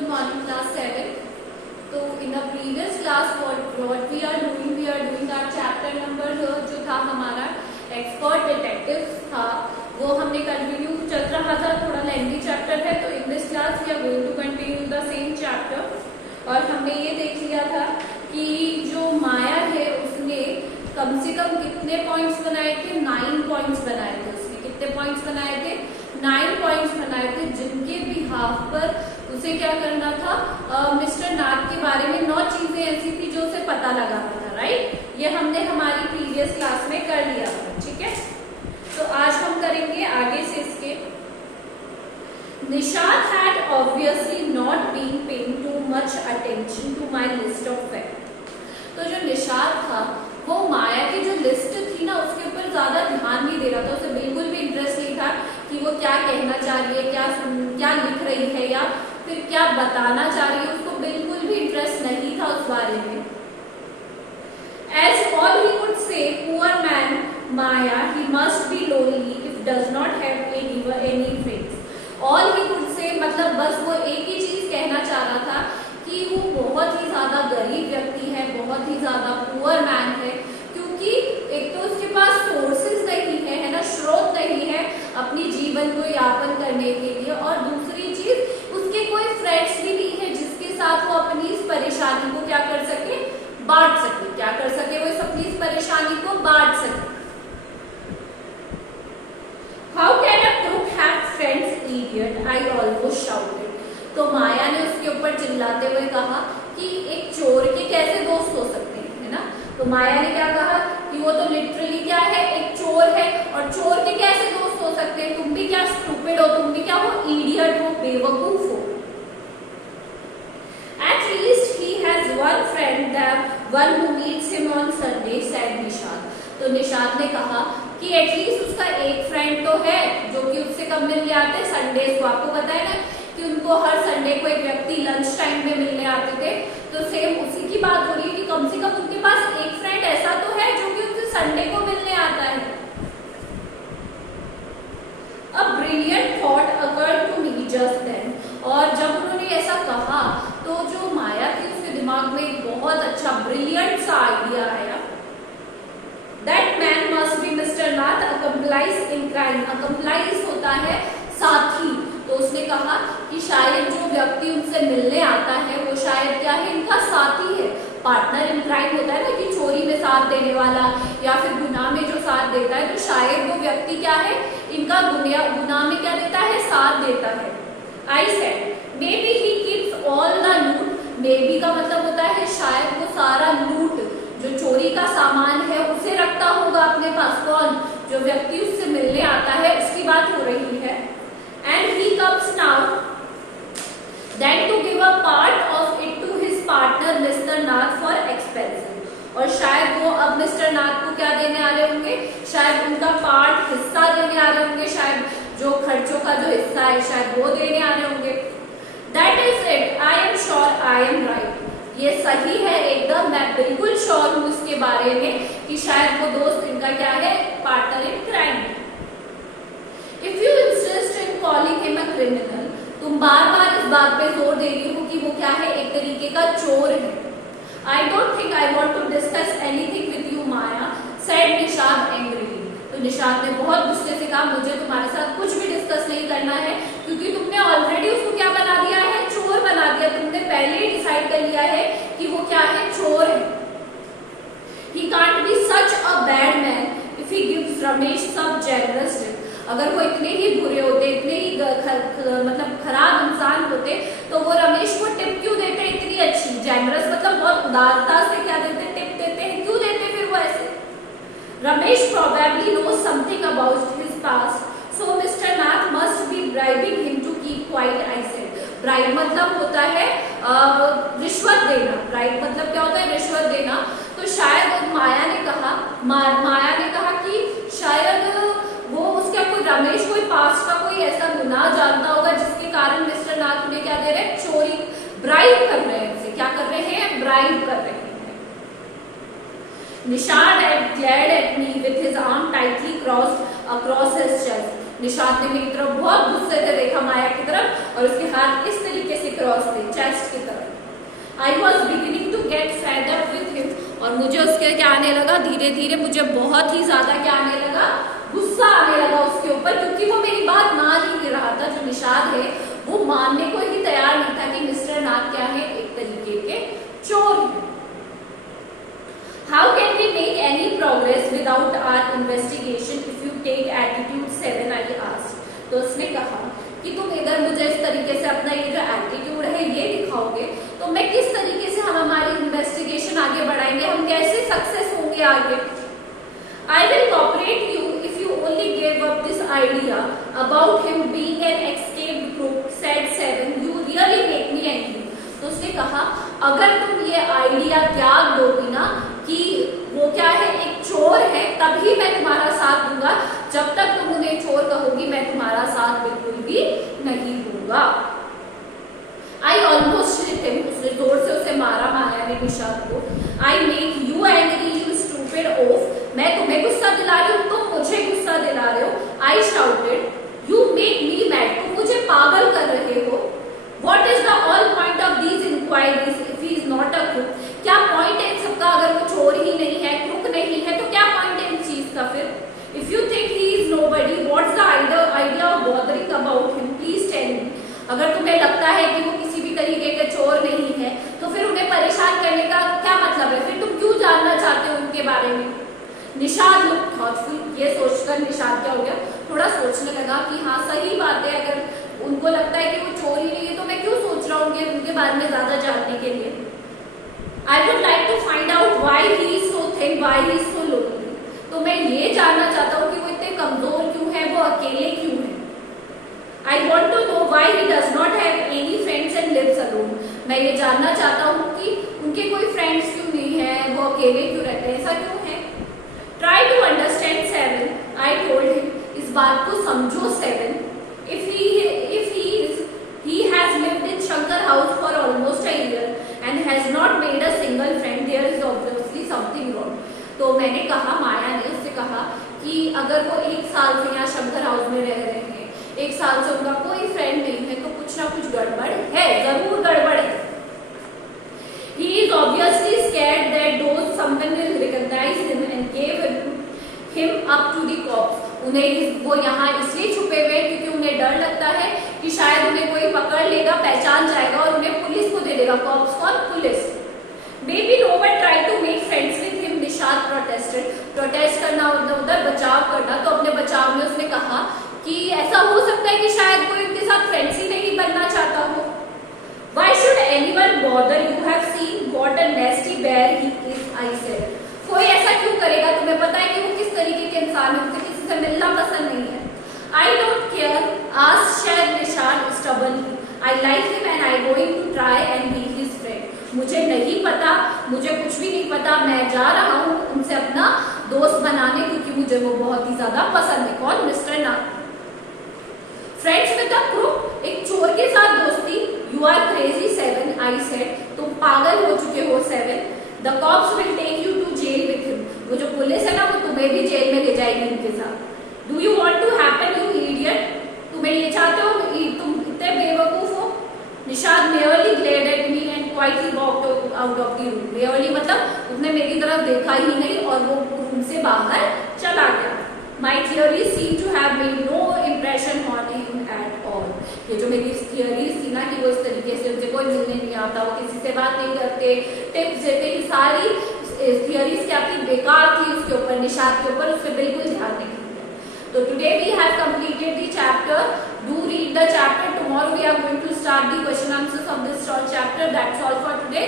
Good morning, class 7. So in the previous class, what we are doing our chapter number जो था हमारा expert detectives था, वो हमने कंटिन्यू चल रहा था. थोड़ा लेंथी चैप्टर है, तो in this class we are going to continue the same chapter. और हमने ये देख लिया था कि जो माया है उसने कम से कम कितने पॉइंट्स बनाए थे, 9 पॉइंट्स बनाए थे. उसने कितने पॉइंट्स बनाए थे, 9 पॉइंट्स बनाए थे, जिनके बिहाफ पर उसे क्या करना था, मिस्टर नाथ के बारे में 9 चीजें ऐसी थी जो उसे पता लगाना था. राइट, ये हमने हमारी प्रीवियस क्लास में कर लिया था. ठीक है, तो आज हम करेंगे आगे से इसके. Nishad had obviously not been paying too much attention to my list of facts. तो जो निशाद था वो माया की जो लिस्ट थी ना उसके ऊपर ज्यादा ध्यान नहीं दे रहा था. उसे बिल्कुल भी इंटरेस्ट नहीं था कि वो क्या कहना चाह रही है, क्या लिख रही है या फिर क्या बताना चाह रही है. उसको बिल्कुल भी इंटरेस्ट नहीं था उस बारे में. As all he could say, poor man Maya, he must be lonely if does not have any friends. All he could say मतलब बस वो एक ही चीज कहना चाह रहा था कि वो बहुत ही ज्यादा गरीब व्यक्ति है, बहुत ही ज्यादा पुअर मैन है, क्योंकि एक तो उसके पास सोर्सेज नहीं है ना, स्रोत नहीं है अपनी जीवन को यापन करने के लिए, और दूसरी चीज उसके कोई फ्रेंड्स भी नहीं है जिसके साथ वो अपनी इस परेशानी को क्या कर सके, बांट सके. क्या कर सके, वो अपनी इस परेशानी को बांट सके. How can a crook have friends, idiot? I almost shouted. तो माया ने उसके ऊपर चिल्लाते हुए कहा कि एक चोर के कैसे दोस्त हो सकते हैं, है ना. तो माया ने क्या कहा कि वो तो लिटरली क्या है, एक चोर है, और चोर के कैसे दोस्त हो सकते हैं. तुम भी क्या स्टूपिड हो, तुम भी क्या हो, इडियट हो, बेवकूफ हो. At least he has one friend, the one who meets him on Sunday, said Nishad. तो निशाद ने कहा कि एटलीस्ट उसका एक फ्रेंड तो है जो कि उससे कब मिलने आते हैं, संडे को. आपको पता है ना कि उनको हर संडे को एक व्यक्ति लंच टाइम में मिलने आते थे. तो सेम उसी की बात हो रही है कि कम से कम उनके पास एक फ्रेंड ऐसा तो है जो कि उनसे संडे को मिलने आता है. A brilliant thought occurred to me just then. और जब उन्होंने ऐसा कहा तो जो माया थी उसके दिमाग में एक बहुत अच्छा ब्रिलियंट सा आइडिया आया. That man must be Mr. Nath, accomplice in crime. Accomplice होता है साथी. तो उसने कहा कि शायद जो व्यक्ति उनसे मिलने आता है वो शायद क्या है, इनका साथी है. पार्टनर इन क्राइम होता है ना कि चोरी में साथ देने वाला या फिर गुनाह में जो साथ देता है. तो शायद वो व्यक्ति क्या है, इनका गुनाह में क्या देता है, साथ देता है. I said, maybe he keeps all the loot. Maybe का मतलब होता है शायद वो सारा लूट जो चोरी का सामान है उसे रखता होगा अपने पास. कौन, जो व्यक्ति उससे मिलने आता है उसकी बात हो रही है. And he comes now then to give a part of it to his partner Mr. Nath for expenses. और शायद वो अब मिस्टर नाथ को क्या देने आ रहे होंगे, शायद उनका पार्ट हिस्सा देने आ रहे होंगे, शायद जो खर्चों का जो हिस्सा है शायद वो देने आ रहे होंगे. That is it. I am sure I am right. ये सही है एकदम, मैं बिल्कुल श्योर हूँ इसके बारे में कि शायद वो दोस्त इनका क्या है, partner in crime. If you insist in calling him a criminal, तुम बार बार इस बात पे जोर दे रही हो कि वो क्या है, एक तरीके का चोर है. I don't think I want to discuss anything with you, Maya, said Nishad angrily. तो निशाद ने बहुत गुस्से से कहा, मुझे तुम्हारे साथ कुछ भी डिस्कस नहीं करना है, क्योंकि तुमने ऑलरेडी उसको क्या बना दिया है, चोर बना दिया. तुमने पहले ही डिसाइड कर लिया है कि वो क्या है, चोर है. He can't be such a bad man if he gives Ramesh some generous tip. अगर वो इतने ही बुरे होते, इतने ही मतलब खराब इंसान होते, तो वो रमेश को टिप क्यों देते, इतनी अच्छी. जेनरस मतलब बहुत उदारता से क्या देते, टिप देते हैं, क्यों देते फिर वो ऐसे. Ramesh probably knows something about his past, so Mr. Nath must be bribing him to keep quiet, I said. Bribe मतलब होता है रिश्वत देना. ब्राइब मतलब क्या होता है, रिश्वत देना. तो शायद माया ने कहा कि शायद वो उसका कोई रमेश कोई पास्ट का कोई ऐसा गुनाह जानता होगा जिसके कारण मिस्टर नाथ ने क्या दे रहे हैं, चोरी, ब्राइब कर रहे हैं. उसे क्या कर रहे हैं, ब्राइब कर रहे हैं. Nishad glared at me with his arm tightly crossed across his chest. Nishad ने मेरी तरफ बहुत गुस्से से देखा, माया की तरफ, और उसके हाथ इस तरीके से क्रॉस थे, I was beginning to get fed up with him, और मुझे उसके क्या आने लगा, धीरे धीरे मुझे बहुत ही ज्यादा क्या आने लगा, गुस्सा आने लगा उसके ऊपर, क्योंकि वो मेरी बात मान ही नहीं रहा था। जो निषाद है वो मानने को ही तैयार नहीं था कि मिस्टर नाथ क्या है, एक तरीके के चोर है। How can we make any progress without our investigation if you take attitude 7, I asked. तो उसने कहा कि तुम अगर मुझे इस तरीके से अपना ये जो एटीट्यूड है ये दिखाओगे तो मैं किस तरीके से हम हमारी इन्वेस्टिगेशन आगे बढ़ाएंगे, हम कैसे सक्सेस होंगे आगे। I will cooperate you if you only gave up this idea about him being an escaped crook, said 7. You really make me angry. तो उसने कहा अगर तुम ये आइडिया त्याग दोगी ना कि वो क्या है, एक चोर है, तभी मैं तुम्हारा साथ दूंगा। जब तक तुम उन्हें चोर कहोगी मैं तुम्हारा साथ बिल्कुल भी नहीं दूंगा। आई ऑलमोस्ट हिट हिम, उसने जोर से उसे मारा माया ने निषाद को। I make you angry you stupid ओफ, मैं तुम्हें गुस्सा दिला रही हूँ, तुम मुझे गुस्सा दिला रहे हो। I shouted you make me mad, तुम मुझे पागल कर रहे हो। What is the all point of these inquiries if he is not a crook? क्या पॉइंट है इन सबका अगर वो चोर ही नहीं है, क्रुक नहीं है, तो क्या पॉइंट है इन चीज का फिर? If you think he is nobody, what's the idea of bothering about him? Please tell me. अगर तुम्हें लगता है कि वो किसी भी तरीके के चोर नहीं है, तो फिर उन्हें परेशान करने का क्या मतलब है? फिर तुम क्यों जानना चाहते हो उनके बारे में? निषाद लुक थॉटफुल, ये सोचकर निषाद क्या हो गया, थोड़ा सोचने लगा कि हाँ सही बात है, अगर उनको लगता है कि वो चोर ही नहीं है तो मैं क्यों सोच रहा हूँ उनके बारे में ज्यादा जानने के लिए। I would like to find out why he is so thin, why he is so lonely. तो मैं ये जानना चाहता हूँ कि वो इतने कमजोर क्यों है, वो अकेले क्यों है। I want to know why he does not have any friends and lives alone. मैं ये जानना चाहता हूँ कि उनके कोई फ्रेंड्स क्यों नहीं है, वो अकेले क्यों रहते हैं, ऐसा क्यों है। Try to understand 7, I told him, इस बात को समझो 7। He has lived in Shankar house for almost a year and has not made a single friend. There is obviously something wrong. तो मैंने कहा, माया ने उससे कहा कि अगर वो 1 साल से यहाँ शंकर हाउस में रह रहे हैं, 1 साल से उनका कोई फ्रेंड नहीं है, तो कुछ ना कुछ गड़बड़ है, जरूर गड़बड़ है। He is obviously scared that those someone will recognize him and give him up to the cops. उन्हें वो यहाँ इसलिए छुपे हुए क्योंकि उन्हें डर लगता है कि शायद उन्हें कोई पकड़ लेगा, पहचान जाएगा और उन्हें पुलिस को दे देगा। कॉप्स कौन? Police. Maybe no one tried to make friends with him. Nishad protested. Protest करना उधर बचाव करना, तो अपने बचाव में उसने कहा कि ऐसा हो सकता है कि शायद कोई उनके साथ फ्रेंड्स ही नहीं बनना चाहता हो। Why should anyone bother? You have seen what a nasty bear he is, I said. कोई ऐसा क्यों करेगा? तुम्हें पता है कि वो किस तरीके के इंसान है, उसे किसी से मिलना पसंद नहीं है। I don't care, asked Nishad stubbornly. I like him and I going to try and be his friend. मुझे नहीं पता, मुझे कुछ भी नहीं पता, मैं जा रहा हूँ उनसे अपना दोस्त बनाने, क्योंकि मुझे वो बहुत ही ज्यादा पसंद है। कौन? Mister Nath. Friends with the crook, एक चोर के साथ दोस्ती। You are crazy 7, I said. तुम पागल हो चुके हो 7. The cops will take you to jail with him. वो जो पुलिस है ना, वो तुम्हें भी जेल में ले जाएगी उनके साथ। Do you want to happen, you idiot? तुम्हें ये चाहते हो, तुम इतने बेवकूफ हो। Nishad merely glared at me and quietly walked out of the room. Merely मतलब उसने मेरी तरफ देखा ही नहीं और वो रूम से बाहर चला गया। My theories seem to have made no impression on him at all. ये जो मेरी थियरीज थी ना कि वो इस तरीके से उनसे कोई मिलने नहीं आता, वो किसी से बात नहीं करते, टिप्स देते, ये सारी थियरीज क्या थी? बेकार थी उसके ऊपर, निषाद के ऊपर, उस पर बिल्कुल ध्यान नहीं। So today we have completed the chapter. Do read the chapter. Tomorrow we are going to start the question answers of this short chapter. That's all for today.